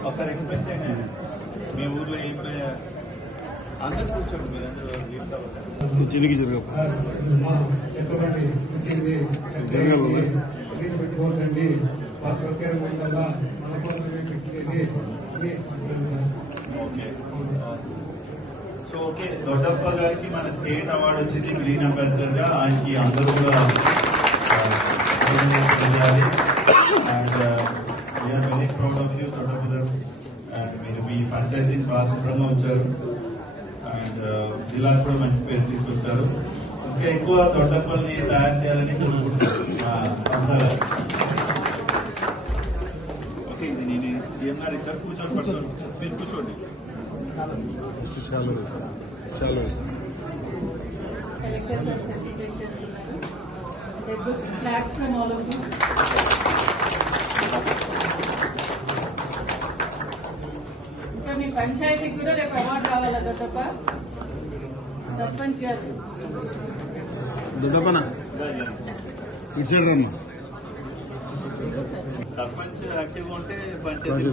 ఒకసారి ఎక్స్ప్లెయిన్ చేయండి మీ ఊర్లో ఏం పే- అందరు కూర్చోండి మీరు అందరూ వీళ్ళతో చిరికి జరగ చెప్పండి ఇచ్చింది జరగాలి. ప్లీజ్ పెట్టుకోవద్దండి మా సౌకర్యం ఉండాలా మన కోసమే పెట్టేది అని చెప్పండి సార్ ఓకే సో ఓకే దొడ్డప్ప గారికి మన స్టేట్ అవార్డు వచ్చింది గ్రీన్ అంబాసిడర్ గా ఆయనకి అందరూ కూడా చేయాలి and we're very proud of you Doddappa గారు అండ్ మీరు మీ పంచాయతీని బాగా శుభ్రంగా ఉంచారు అండ్ జిల్లాకు కూడా మంచి పేరు తీసుకొచ్చారు ఇంకా ఎక్కువ దొడ్డప్పల్ని తయారు చేయాలని కోరుకుంటున్నాను ఓకే నేను సీఎం గారు ఇచ్చారు కూర్చోండి మీరు కూర్చోండి కలెక్టర్ సార్ చేస్తున్నారు ఫ్లాట్స్ ఆల్ ఆఫ్ మీ పంచాయతీకి కూడా రేపు అవార్డు రావాలా తప్ప సర్పంచ్ గారు. సర్పంచ్ యాక్టివ్గా ఉంటే పంచాయతీ